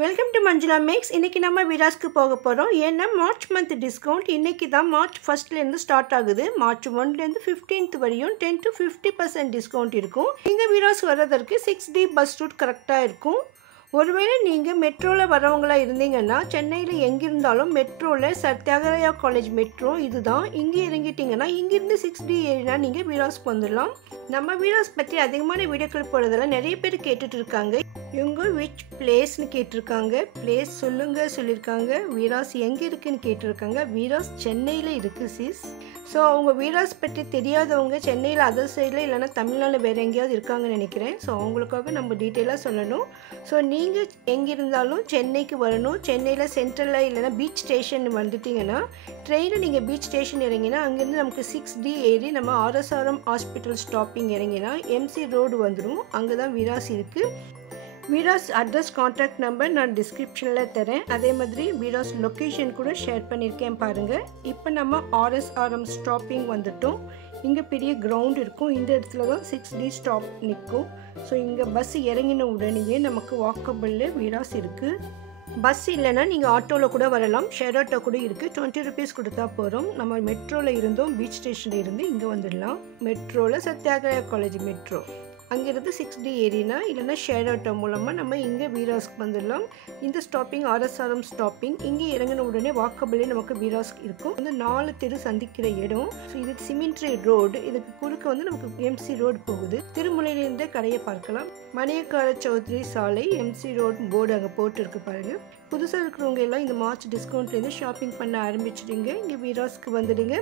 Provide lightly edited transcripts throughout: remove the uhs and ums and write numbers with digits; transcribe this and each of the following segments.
Welcome to Manjula maths. இன்றைக்கி நம்ம விராஸ்க்கு போக போகிறோம். ஏன்னா மார்ச் மந்த் டிஸ்கவுண்ட் இன்றைக்கி தான் மார்ச் ஃபஸ்ட்லேருந்து ஸ்டார்ட் ஆகுது. மார்ச் 1லேருந்து 15th வரையும் 10 to 50% டிஸ்கவுண்ட் இருக்கும். இங்கே விராஸ் வர்றதற்கு 6D பஸ் ரூட் கரெக்டாக இருக்கும். ஒருவேளை நீங்கள் மெட்ரோவில் வரவங்களாக இருந்தீங்கன்னா சென்னையில் எங்கிருந்தாலும் மெட்ரோவில் சத்யாகிரயா காலேஜ் மெட்ரோ இதுதான். இங்கே இறங்கிட்டிங்கன்னா இங்கேருந்து 6D ஏறினா நீங்கள் விராஸ்க்கு வந்துடலாம். நம்ம விராஸ் பற்றி அதிகமான வீடியோக்கள் போடுறதெல்லாம் நிறைய பேர் கேட்டுட்டு இருக்காங்க. இவங்க விச் பிளேஸ்னு கேட்டிருக்காங்க, பிளேஸ் சொல்லியிருக்காங்க. விராஸ் எங்கே இருக்குதுன்னு கேட்டிருக்காங்க. விராஸ் சென்னையில் இருக்குது சிஸ். ஸோ அவங்க விராஸ் பற்றி தெரியாதவங்க சென்னையில் அதர் சைடில் இல்லைனா தமிழ்நாட்டில் வேறு எங்கேயாவது இருக்காங்கன்னு நினைக்கிறேன். ஸோ அவங்களுக்காக நம்ம டீட்டெயிலாக சொல்லணும். ஸோ நீங்கள் எங்கே இருந்தாலும் சென்னைக்கு வரணும். சென்னையில் சென்ட்ரலில் இல்லைனா பீச் ஸ்டேஷன் வந்துட்டிங்கன்னா ட்ரெயினில் நீங்கள் பீச் ஸ்டேஷன் இறங்கினா அங்கேருந்து நமக்கு 6D ஏறி நம்ம RSRM ஹாஸ்பிட்டல் ஸ்டாப்பிங் இறங்கினா MC ரோடு வந்துடும். அங்கே தான் விராஸ் இருக்குது. விராஸ் அட்ரஸ் கான்டாக்ட் நம்பர் நான் டிஸ்கிரிப்ஷனில் தரேன். அதே மாதிரி விராஸ் லொக்கேஷன் கூட ஷேர் பண்ணியிருக்கேன் பாருங்கள். இப்போ நம்ம RSRM ஸ்டாப்பிங் வந்துட்டோம். இங்கே பெரிய கிரவுண்ட் இருக்கும். இந்த இடத்துல தான் 6D ஸ்டாப் நிற்கும். ஸோ இங்கே பஸ் இறங்கின உடனேயே நமக்கு வாக்கபிளில் விராஸ் இருக்குது. பஸ் இல்லைன்னா நீங்கள் ஆட்டோவில் கூட வரலாம். ஷேர் ஆட்டோ கூட இருக்குது. 20 rupees கொடுத்தா போகிறோம். நம்ம மெட்ரோவில் இருந்தோம், பீச் ஸ்டேஷனில் இருந்து இங்கே வந்துடலாம். மெட்ரோவில் சத்யாகிரயா காலேஜ் மெட்ரோ அங்கேருந்து 6D ஏரினா இல்லைனா ஷேர் ஆட்டோ மூலமாக நம்ம இங்கே விராஸ்க்கு வந்துடலாம். இந்த ஸ்டாப்பிங் RSRM ஸ்டாப்பிங். இங்கே இறங்கின உடனே வாக்கபிளே நமக்கு விராஸ் இருக்கும். வந்து 4 தெரு சந்திக்கிற இடம். ஸோ இது சிமெண்ட்ரி ரோடு. இதுக்கு குறுக்க வந்து நமக்கு MC ரோடு போகுது. திருமலையிலேருந்தே கடையை பார்க்கலாம். மணியக்கார சௌத்ரி சாலை MC ரோடு போர்டு அங்கே போட்டுருக்கு பாருங்கள். புதுசாக இருக்கிறவங்க எல்லாம் இந்த மார்ச் டிஸ்கவுண்ட்லேருந்து ஷாப்பிங் பண்ண ஆரம்பிச்சிடுங்க. இங்கே விராஸ்க்கு வந்துடுங்க.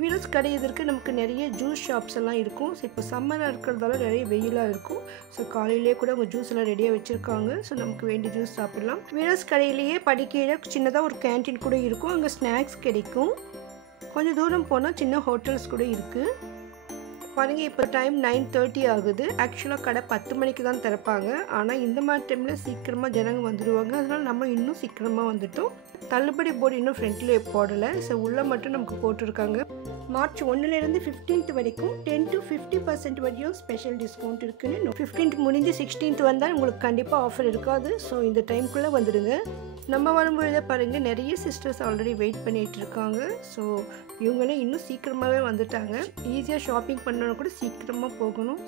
விராஸ் கடை எதிர்க்கு நமக்கு நிறைய ஜூஸ் ஷாப்ஸ் எல்லாம் இருக்கும். ஸோ இப்போ சம்மராக இருக்கிறதால நிறைய வெயிலாக இருக்கும். ஸோ காலையிலேயே கூட அவங்க ஜூஸ் எல்லாம் ரெடியாக வச்சுருக்காங்க. ஸோ நமக்கு வேண்டிய ஜூஸ் சாப்பிடலாம். விராஸ் கடையிலேயே படிக்கையில் சின்னதாக ஒரு கேன்டீன் கூட இருக்கும். அங்கே ஸ்நாக்ஸ் கிடைக்கும். கொஞ்சம் தூரம் போனால் சின்ன ஹோட்டல்ஸ் கூட இருக்குது பாருங்கள். இப்போ டைம் 9:30 ஆகுது. ஆக்சுவலாக கடை 10 மணிக்கு தான் திறப்பாங்க. ஆனால் இந்த மாதிரி டைமில் சீக்கிரமாக ஜனங்க வந்துடுவாங்க. அதனால் நம்ம இன்னும் சீக்கிரமாக வந்துட்டோம். தள்ளுபடி போர்டு இன்னும் ஃப்ரண்ட்லேயே போடலை. ஸோ உள்ளே மட்டும் நமக்கு போட்டிருக்காங்க. மார்ச் 1லேருந்து 15th வரைக்கும் 10 to 50% வரையும் ஸ்பெஷல் டிஸ்கவுண்ட் இருக்குன்னு. 15th முடிஞ்சு 16th வந்தால் உங்களுக்கு கண்டிப்பாக ஆஃபர் இருக்காது. ஸோ இந்த டைம்குள்ளே வந்துடுங்க. நம்ம வரும்பொழுதே பாருங்கள் நிறைய சிஸ்டர்ஸ் ஆல்ரெடி வெயிட் பண்ணிகிட்டு இருக்காங்க. ஸோ இவங்களே இன்னும் சீக்கிரமாகவே வந்துட்டாங்க. ஈஸியாக ஷாப்பிங் பண்ணணும் கூட சீக்கிரமாக போகணும்.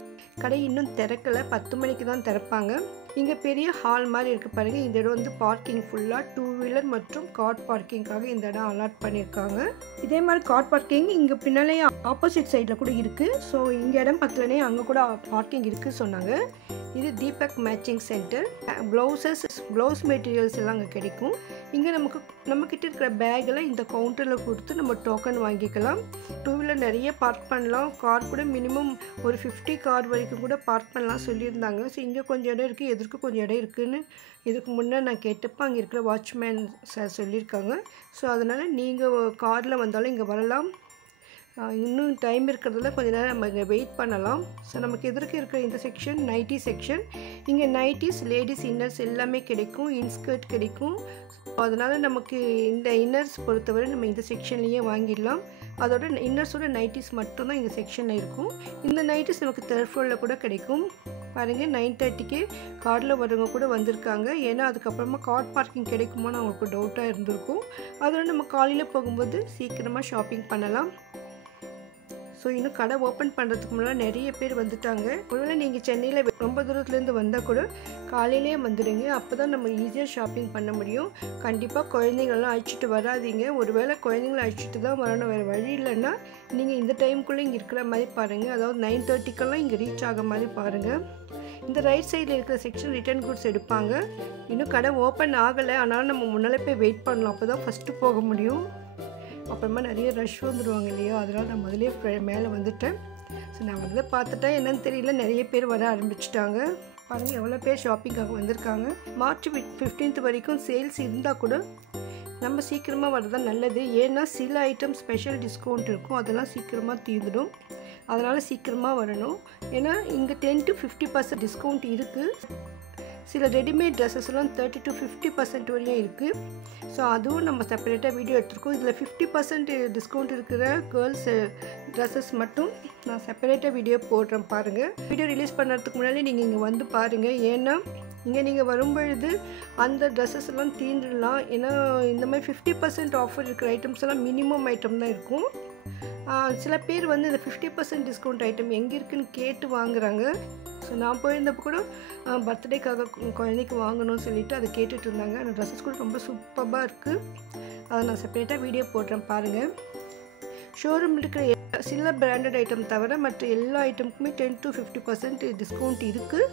கடை இன்னும் திறக்கலை. 10 மணிக்கு தான் திறப்பாங்க. இங்கே பெரிய ஹால் மாதிரி இருக்குது பாருங்கள். இந்த இடம் வந்து பார்க்கிங் ஃபுல்லாக 2 வீலர் மற்றும் கார் பார்க்கிங்காக இந்த இடம் அலாட் பண்ணியிருக்காங்க. இதே மாதிரி கார் பார்க்கிங் இங்கே பின்னாலே ஆப்போசிட் சைடில் கூட இருக்குது. ஸோ இங்கே இடம் பக்கத்துலனே அங்கே கூட பார்க்கிங் இருக்குது சொன்னாங்க. இது Deepak matching centre. Blouse materials எல்லாம் அங்கே கிடைக்கும். இங்கே நம்மக்கிட்ட இருக்கிற பேக்கெல்லாம் இந்த கவுண்டரில் கொடுத்து நம்ம டோக்கன் வாங்கிக்கலாம். 2 வீலர் நிறைய பார்க் பண்ணலாம். கார் கூட மினிமம் ஒரு 50 கார் வரைக்கும் கூட பார்க் பண்ணலாம் சொல்லியிருந்தாங்க. ஸோ இங்கே கொஞ்சம் இடம் இருக்குது, எதிர்க்கு கொஞ்சம் இடம் இருக்குதுன்னு இதுக்கு முன்னே நான் கேட்டப்போ அங்கே இருக்கிற வாட்ச்மேன் சார் சொல்லியிருக்காங்க. ஸோ அதனால் நீங்கள் காரில் வந்தாலும் இங்கே வரலாம். இன்னும் டைம் இருக்கிறதுல கொஞ்சம் நேரம் நம்ம இங்கே வெயிட் பண்ணலாம். ஸோ நமக்கு எதிர்க்க இருக்கிற இந்த செக்ஷன் நைட்டி செக்ஷன். இங்கே நைட்டிஸ், லேடிஸ் இன்னர்ஸ் எல்லாமே கிடைக்கும். இன்ஸ்கர்ட் கிடைக்கும். அதனால் நமக்கு இந்த இன்னர்ஸ் பொறுத்தவரை நம்ம இந்த செக்ஷன்லேயே வாங்கிடலாம். அதோட இன்னர்ஸோட நைட்டிஸ் மட்டும்தான் இந்த செக்ஷனில் இருக்கும். இந்த நைட்டிஸ் நமக்கு 3rd floorல கூட கிடைக்கும். பாருங்கள் 9:30க்கே காரில் வரவங்க கூட வந்திருக்காங்க. ஏன்னா அதுக்கப்புறமா கார் பார்க்கிங் கிடைக்குமோன்னு அவங்களுக்கு டவுட்டாக இருந்திருக்கும். அதோட நம்ம காலையில் போகும்போது சீக்கிரமாக ஷாப்பிங் பண்ணலாம். ஸோ இன்னும் கடை ஓப்பன் பண்ணுறதுக்கு முன்னாடி நிறைய பேர் வந்துட்டாங்க. ஒருவேளை நீங்கள் சென்னையில் ரொம்ப தூரத்துலேருந்து வந்தால் கூட காலையிலேயே வந்துடுங்க. அப்போ தான் நம்ம ஈஸியாக ஷாப்பிங் பண்ண முடியும். கண்டிப்பாக குழந்தைங்களெலாம் அழைச்சிட்டு வராதிங்க. ஒருவேளை குழந்தைங்கள அழைச்சிட்டு தான் வரணும், வேறு வழி இல்லைன்னா நீங்கள் இந்த டைமுக்குள்ளே இங்கே இருக்கிற மாதிரி பாருங்கள். அதாவது 9:30க்கெல்லாம் இங்கே ரீச் ஆக மாதிரி பாருங்கள். இந்த ரைட் சைடில் இருக்கிற செக்ஷன் ரிட்டர்ன் குட்ஸ் எடுப்பாங்க. இன்னும் கடை ஓப்பன் ஆகலை. ஆனாலும் நம்ம முன்னாலே போய் வெயிட் பண்ணலாம். அப்போ தான் ஃபஸ்ட்டு போக முடியும். அப்புறமா நிறைய ரஷ் வந்துடுவாங்க இல்லையா, அதனால் நான் முதலே மேலே வந்துட்டேன். ஸோ நான் வந்து பார்த்துட்டேன் என்னன்னு தெரியல, நிறைய பேர் வர ஆரம்பிச்சிட்டாங்க. பாருங்கள் எவ்வளோ பேர் ஷாப்பிங்காக வந்திருக்காங்க. மார்ச் 15th வரைக்கும் சேல்ஸ் இருந்தால் கூட நம்ம சீக்கிரமாக வரதான் நல்லது. ஏன்னா சில ஐட்டம் ஸ்பெஷல் டிஸ்கவுண்ட் இருக்கும், அதெல்லாம் சீக்கிரமாக தீர்ந்துடும். அதனால் சீக்கிரமாக வரணும். ஏன்னா இங்கே 10 to 50% டிஸ்கவுண்ட் இருக்குது. சில ரெடிமேட் ட்ரெஸ்ஸஸ்லாம் 30 to 50% வரையும் இருக்குது. ஸோ அதுவும் நம்ம செப்பரேட்டாக வீடியோ எடுத்துருக்கோம். இதில் 50% டிஸ்கவுண்ட் இருக்கிற கேர்ள்ஸ் ட்ரெஸ்ஸஸ் மட்டும் நான் செப்பரேட்டாக வீடியோ போடுறேன் பாருங்கள். வீடியோ ரிலீஸ் பண்ணுறதுக்கு முன்னாடி நீங்கள் இங்கே வந்து பாருங்கள். ஏன்னா இங்கே நீங்கள் வரும்பொழுது அந்த ட்ரெஸ்ஸஸ் எல்லாம் தீந்துடலாம். ஏன்னா இந்த மாதிரி 50% ஆஃபர் இருக்கிற ஐட்டம்ஸ் எல்லாம் மினிமம் ஐட்டம் தான் இருக்கும். சில பேர் வந்து இந்த 50% டிஸ்கவுண்ட் ஐட்டம் எங்கே இருக்குதுன்னு கேட்டு வாங்குகிறாங்க. ஸோ நான் போயிருந்தப்போ கூட பர்த்டேக்காக குழந்தைக்கு வாங்கணும்னு சொல்லிவிட்டு அதை கேட்டுட்டு இருந்தாங்க. அந்த ட்ரெஸ்ஸஸ் கூட ரொம்ப சூப்பராக இருக்குது. அதை நான் செப்பரேட்டாக வீடியோ போடுறேன் பாருங்கள். ஷோரூம் இருக்கிற சில பிராண்டட் ஐட்டம் தவிர மற்ற எல்லா ஐட்டமுக்குமே 10 to 50% டிஸ்கவுண்ட் இருக்குது.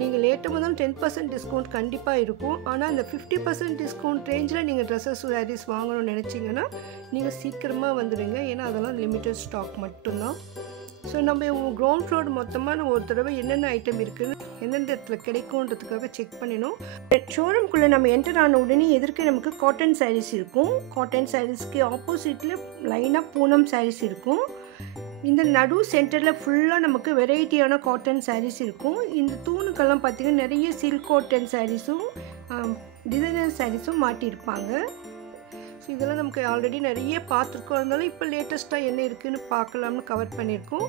நீங்கள் லேட்டாக வந்தாலும் 10% டிஸ்கவுண்ட் கண்டிப்பாக இருக்கும். ஆனால் அந்த 50% டிஸ்கவுண்ட் ரேஞ்சில் நீங்கள் ட்ரெஸ்ஸஸ் சாரீஸ் வாங்கணும்னு நினச்சிங்கன்னா நீங்கள் சீக்கிரமாக வந்துடுங்க. ஏன்னா அதெல்லாம் லிமிட்டட் ஸ்டாக் மட்டும்தான். ஸோ நம்ம கிரவுண்ட் ஃப்ளோர் மொத்தமாக நம்ம ஒரு தடவை என்னென்ன ஐட்டம் இருக்குதுன்னு எந்தெந்த இடத்துல கிடைக்கும்ன்றதுக்காக செக் பண்ணினோம். ஷோரூம்குள்ளே நம்ம என்டர் ஆன உடனே எதிர்க்க நமக்கு காட்டன் சாரீஸ் இருக்கும். காட்டன் சாரீஸ்க்கு ஆப்போசிட்டில் லைனாக பூனம் சாரீஸ் இருக்கும். இந்த நடு சென்டரில் ஃபுல்லாக நமக்கு வெரைட்டியான காட்டன் சாரீஸ் இருக்கும். இந்த தூணுக்கெல்லாம் பார்த்திங்கன்னா நிறைய சில்க் காட்டன் சாரீஸும் டிசைனர் சாரீஸும் மாட்டியிருப்பாங்க. ஸோ இதெல்லாம் நமக்கு ஆல்ரெடி நிறைய பார்த்துருக்கோம். இருந்தாலும் இப்போ லேட்டஸ்ட்டாக என்ன இருக்குதுன்னு பார்க்கலாம்னு கவர் பண்ணியிருக்கோம்.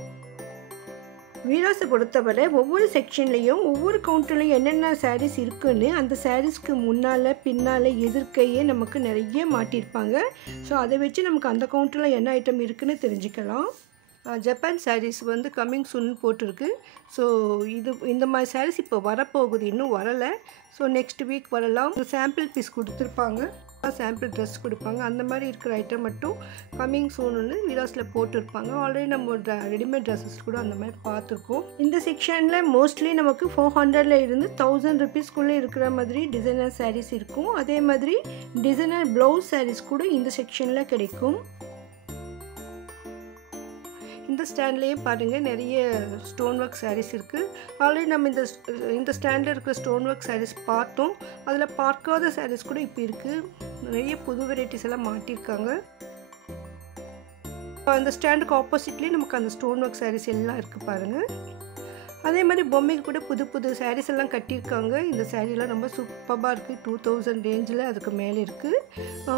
வீராஸை பொறுத்தவரை ஒவ்வொரு செக்ஷன்லேயும் ஒவ்வொரு கவுண்டர்லேயும் என்னென்ன சாரீஸ் இருக்குதுன்னு அந்த சாரீஸ்க்கு முன்னால் பின்னால் எதிர்க்கையே நமக்கு நிறைய மாட்டியிருப்பாங்க. ஸோ அதை வச்சு நமக்கு அந்த கவுண்டரில் என்ன ஐட்டம் இருக்குதுன்னு தெரிஞ்சுக்கலாம். ஜப்பான் சாரீஸ் வந்து கம்மிங் சூன் போட்டிருக்கு. ஸோ இந்த மாதிரி சாரீஸ் இப்போ வரப்போகுது, இன்னும் வரலை. ஸோ நெக்ஸ்ட் வீக் வரலாம். சாம்பிள் பீஸ் கொடுத்துருப்பாங்க, சாம்பிள் ட்ரெஸ் கொடுப்பாங்க. அந்த மாதிரி இருக்கிற ஐட்டம் மட்டும் கம்மிங் சூன்னு வீராஸில் போட்டிருப்பாங்க. ஆல்ரெடி நம்ம ரெடிமேட் ட்ரெஸ்ஸஸ் கூட அந்த மாதிரி பார்த்துருக்கோம். இந்த செக்ஷனில் மோஸ்ட்லி நமக்கு 400 இருந்து 1000 ருபீஸ்க்குள்ளே இருக்கிற மாதிரி டிசைனர் சாரீஸ் இருக்கும். அதே மாதிரி டிசைனர் ப்ளவுஸ் சாரீஸ் கூட இந்த செக்ஷனில் கிடைக்கும். இந்த ஸ்டாண்ட்லேயே பாருங்கள் நிறைய ஸ்டோன் ஒர்க் சாரீஸ் இருக்குது. ஆல்ரெடி நம்ம இந்த ஸ்டாண்டில் இருக்கிற ஸ்டோன் ஒர்க் சாரீஸ் பார்த்தோம். அதில் பார்க்காத சாரீஸ் கூட இப்போ இருக்குது. நிறைய புது வெரைட்டிஸ் எல்லாம் மாட்டியிருக்காங்க. அந்த ஸ்டாண்டுக்கு ஆப்போசிட்லேயே நமக்கு அந்த ஸ்டோன் ஒர்க் சாரீஸ் எல்லாம் இருக்குது பாருங்கள். அதே மாதிரி பொம்மைக்கு கூட புது புது சாரீஸ் எல்லாம் கட்டியிருக்காங்க. இந்த சாரீலாம் ரொம்ப சூப்பராக இருக்குது. 2000 ரேஞ்சில் அதுக்கு மேலே இருக்குது.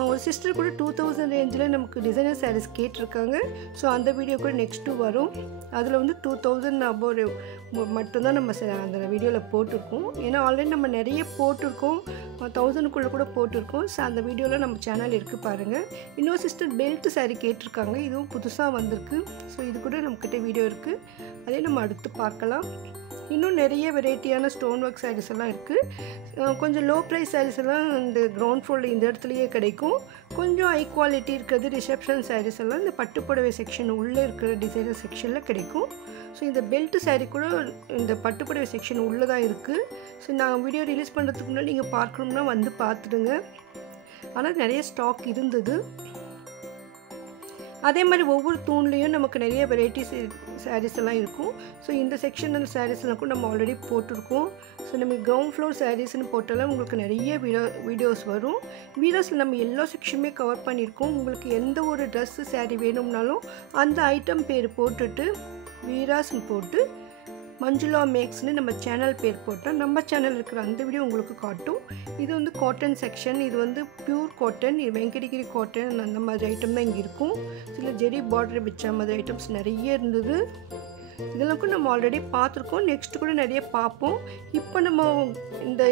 ஒரு சிஸ்டர் கூட 2000 ரேஞ்சில் நமக்கு டிசைனர் சாரீஸ் கேட்டிருக்காங்க. ஸோ அந்த வீடியோ கூட நெக்ஸ்ட்டு வரும். அதில் வந்து 2000 அபோவ் மட்டும்தான் நம்ம அந்த வீடியோவில் போட்டிருக்கோம். ஏன்னா ஆல்ரெடி நம்ம நிறைய போட்டிருக்கோம், 1000க்குள்ளே கூட போட்டிருக்கோம். ஸோ அந்த வீடியோவில் நம்ம சேனல் இருக்குது பாருங்கள். இன்னொரு சிஸ்டர் பெல்ட் சாரீ கேட்டிருக்காங்க. இதுவும் புதுசாக வந்திருக்கு. ஸோ இது கூட நம்மக்கிட்ட வீடியோ இருக்குது. அதே நம்ம அடுத்து பார்க்கலாம். இன்னும் நிறைய வெரைட்டியான ஸ்டோன் ஒர்க் சாரீஸ் எல்லாம் இருக்குது. கொஞ்சம் லோ ப்ரைஸ் சாரீஸ் எல்லாம் இந்த கிரவுண்ட் ஃப்ளோரில் இந்த இடத்துலையே கிடைக்கும். கொஞ்சம் ஹை குவாலிட்டி இருக்கிறது ரிசப்ஷன் சாரீஸ் எல்லாம் இந்த பட்டுப்புடவை செக்ஷன் உள்ளே இருக்கிற டிசைனர் செக்ஷனில் கிடைக்கும். ஸோ இந்த பெல்ட் சாரீ கூட இந்த பட்டுப்புடவை செக்ஷன் உள்ளே தான் இருக்குது. ஸோ நான் வீடியோ ரிலீஸ் பண்ணுறதுக்கு முன்னாடி நீங்கள் பார்க்கணும்னா வந்து பார்த்துடுங்க. ஆனால் நிறைய ஸ்டாக் இருந்தது. அதே மாதிரி ஒவ்வொரு தூண்லேயும் நமக்கு நிறைய வெரைட்டிஸ் சாரீஸ் எல்லாம் இருக்கும். ஸோ இந்த செக்ஷனல் சாரீஸ்லாம் கூட நம்ம ஆல்ரெடி போட்டிருக்கோம். ஸோ நம்ம கிரவுண்ட் ஃப்ளோர் சாரீஸ்ன்னு போட்டாலும் உங்களுக்கு நிறைய வீடியோஸ் வரும். வீடியோஸில் நம்ம எல்லா செக்ஷனுமே கவர் பண்ணியிருக்கோம். உங்களுக்கு எந்த ஒரு ட்ரெஸ்ஸு சாரீ வேணும்னாலும் அந்த ஐட்டம் பேர் போட்டுட்டு வீராஸ்ன்னு போட்டு மஞ்சுளா மேக்ஸ்னு நம்ம சேனல் பேர் போட்டால் நம்ம சேனல் இருக்கிற அந்த வீடியோ உங்களுக்கு காட்டும். இது வந்து காட்டன் செக்ஷன். இது வந்து பியூர் காட்டன், வெங்கடகிரி காட்டன் அந்த மாதிரி ஐட்டம் தான் இங்கே இருக்கும். சில ஜெரி பார்டர் வச்ச மாதிரி ஐட்டம்ஸ் நிறைய இருந்தது. இதெல்லாம் கூட நம்ம ஆல்ரெடி பார்த்துருக்கோம். நெக்ஸ்ட்டு கூட நிறைய பார்ப்போம். இப்போ நம்ம இந்த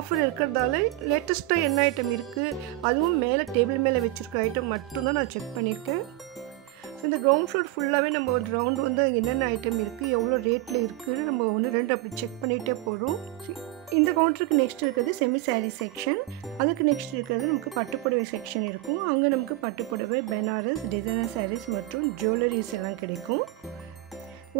ஆஃபர் இருக்கிறதால லேட்டஸ்ட்டாக என்ன ஐட்டம் இருக்குது, அதுவும் மேலே டேபிள் மேலே வச்சுருக்க ஐட்டம் மட்டும்தான் நான் செக் பண்ணியிருக்கேன். ஸோ இந்த கிரவுண்ட் ஃப்ளோர் ஃபுல்லாகவே நம்ம ஒரு ரவுண்டு வந்து என்னென்ன ஐட்டம் இருக்குது, எவ்வளோ ரேட்டில் இருக்குதுன்னு நம்ம 1-2 அப்படி செக் பண்ணிகிட்டே போகிறோம். இந்த கவுண்டருக்கு நெக்ஸ்ட் இருக்கிறது செமி சாரீ செக்ஷன். அதுக்கு நெக்ஸ்ட் இருக்கிறது நமக்கு பட்டுப்புடவை செக்ஷன் இருக்கும். அங்கே நமக்கு பட்டுப்புடவை, பெனாரஸ், டிசைனர் சாரீஸ் மற்றும் ஜுவல்லரிஸ் எல்லாம் கிடைக்கும்.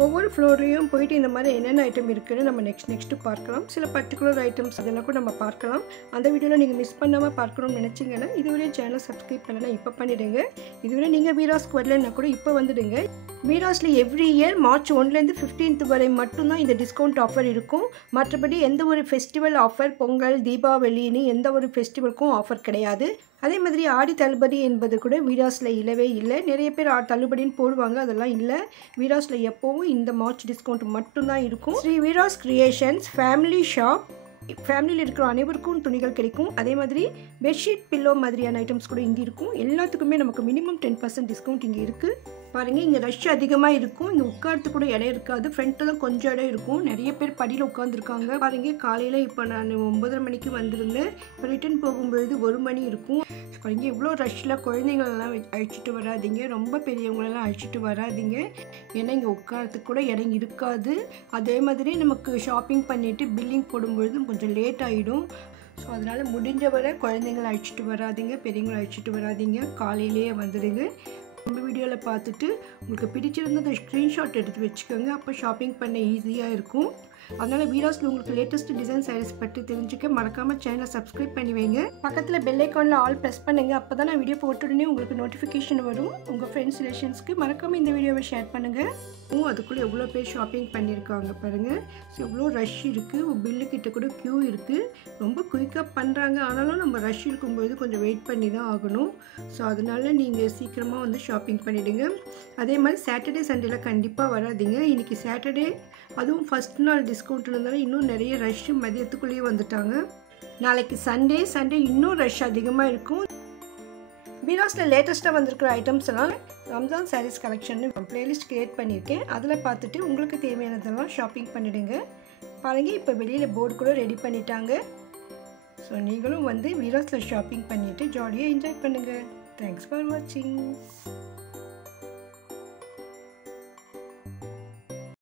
ஒவ்வொரு ஃப்ளோர்லேயும் போயிட்டு இந்த மாதிரி என்னென்ன ஐட்டம் இருக்குதுன்னு நம்ம நெக்ஸ்ட்டு பார்க்கலாம். சில பர்டிகுலர் ஐட்டம்ஸ் அதெல்லாம் கூட நம்ம பார்க்கலாம். அந்த வீடியோவில் நீங்கள் மிஸ் பண்ணாமல் பார்க்கணும்னு நினச்சிங்கன்னா இதுவரை சேனலை சப்ஸ்கிரைப் பண்ணலாம், இப்போ பண்ணிவிடுங்க. இதுவரை நீங்கள் வீராஸ்க்கு வரலன்னா கூட இப்போ வந்துடுங்க. வீராஸில் எவ்ரி இயர் மார்ச் 1லேருந்து 15th வரை மட்டும்தான் இந்த டிஸ்கவுண்ட் ஆஃபர் இருக்கும். மற்றபடி எந்த ஒரு ஃபெஸ்டிவல் ஆஃபர், பொங்கல், தீபாவளின்னு எந்த ஒரு ஃபெஸ்டிவலுக்கும் ஆஃபர் கிடையாது. அதே மாதிரி ஆடி தள்ளுபடி என்பது கூட வீராஸில் இல்லவே இல்லை. நிறைய பேர் தள்ளுபடின்னு போடுவாங்க, அதெல்லாம் இல்லை. வீராஸில் எப்போவும் இந்த மார்ச் டிஸ்கவுண்ட் மட்டும்தான் இருக்கும். Sri Veeras creations family shop, ஃபேமிலியில் இருக்கிற அனைவருக்கும் துணிகள் கிடைக்கும். அதே மாதிரி பெட்ஷீட் பில்லோ மாதிரியான ஐட்டம்ஸ் கூட இங்கே இருக்கும். எல்லாத்துக்குமே நமக்கு மினிமம் 10% டிஸ்கவுண்ட் இங்கே இருக்குது. பாருங்கள், இங்கே ரஷ் அதிகமாக இருக்கும். இங்கே உட்கார்றது கூட இடம் இருக்காது. ஃப்ரண்ட்டில் தான் கொஞ்சம் இடம் இருக்கும். நிறைய பேர் படியில் உட்காந்துருக்காங்க. பாருங்கள், காலையில் இப்போ நான் 9:30 மணிக்கு வந்திருந்தேன். இப்போ ரிட்டன் போகும்பொழுது 1 மணி இருக்கும். பாருங்கள், இவ்வளோ ரஷ்ஷில் குழந்தைங்களெல்லாம் அழைச்சிட்டு வராதிங்க, ரொம்ப பெரியவங்களெல்லாம் அழைச்சிட்டு வராதிங்க. ஏன்னா இங்கே உட்காரத்துக்கு கூட இடம் இருக்காது. அதே மாதிரி நமக்கு ஷாப்பிங் பண்ணிவிட்டு பில்லிங் போடும்பொழுது கொஞ்சம் லேட் ஆகிடும். ஸோ அதனால் முடிஞ்ச வரை குழந்தைங்களை அழைச்சிட்டு வராதிங்க, பெரியவங்களை அழைச்சிட்டு வராதிங்க. காலையிலேயே வந்துடுங்க. நம்ம வீடியோவில் பார்த்துட்டு உங்களுக்கு பிடிச்சிருந்த ஸ்க்ரீன்ஷாட் எடுத்து வச்சுக்கோங்க. அப்போ ஷாப்பிங் பண்ண ஈஸியாக இருக்கும். அதனால் வீடியோஸில் உங்களுக்கு லேட்டஸ்ட் டிசைன் சாரீஸ் பற்றி தெரிஞ்சுக்க மறக்காமல் சேனலை சப்ஸ்கிரைப் பண்ணி வைங்க. பக்கத்தில் பெல் ஐக்கானில் ஆல் ப்ரெஸ் பண்ணுங்கள். அப்போ தான் நான் வீடியோ போட்ட உடனே உங்களுக்கு நோட்டிஃபிகேஷன் வரும். உங்கள் ஃப்ரெண்ட்ஸ் ரிலேஷன்ஸ்க்கு மறக்காமல் இந்த வீடியோவை ஷேர் பண்ணுங்கள். அதுக்குள்ளே எவ்வளோ பேர் ஷாப்பிங் பண்ணியிருக்காங்க பாருங்கள். ஸோ எவ்வளோ ரஷ் இருக்குது. பில்லுக்கிட்ட கூட க்யூ இருக்குது. ரொம்ப குயிக்காக பண்ணுறாங்க. ஆனாலும் நம்ம ரஷ் இருக்கும்போது கொஞ்சம் வெயிட் பண்ணி தான் ஆகணும். ஸோ அதனால் நீங்கள் சீக்கிரமாக வந்து ஷாப்பிங் பண்ணிவிடுங்க. அதே மாதிரி சாட்டர்டே சண்டேல கண்டிப்பாக வராதிங்க. இன்றைக்கி சாட்டர்டே, அதுவும் ஃபஸ்ட் நாள் டிஸ்கவுண்ட் இருந்தாலும் இன்னும் நிறைய ரஷ் மதியத்துக்குள்ளேயே வந்துட்டாங்க. நாளைக்கு சண்டே இன்னும் ரஷ் அதிகமாக இருக்கும். வீராஸில் லேட்டஸ்ட்டாக வந்திருக்கிற ஐட்டம்ஸ் எல்லாம் Ramzan saris collection playlist create பண்ணியிருக்கேன். அதில் பார்த்துட்டு உங்களுக்கு தேவையானதெல்லாம் ஷாப்பிங் பண்ணிவிடுங்க. பாருங்கள், இப்போ வெளியில் போர்டு கூட ரெடி பண்ணிட்டாங்க. ஸோ நீங்களும் வந்து வீராஸில் ஷாப்பிங் பண்ணிவிட்டு ஜாலியாக என்ஜாய் பண்ணுங்கள். தேங்க்ஸ் ஃபார் வாட்சிங்.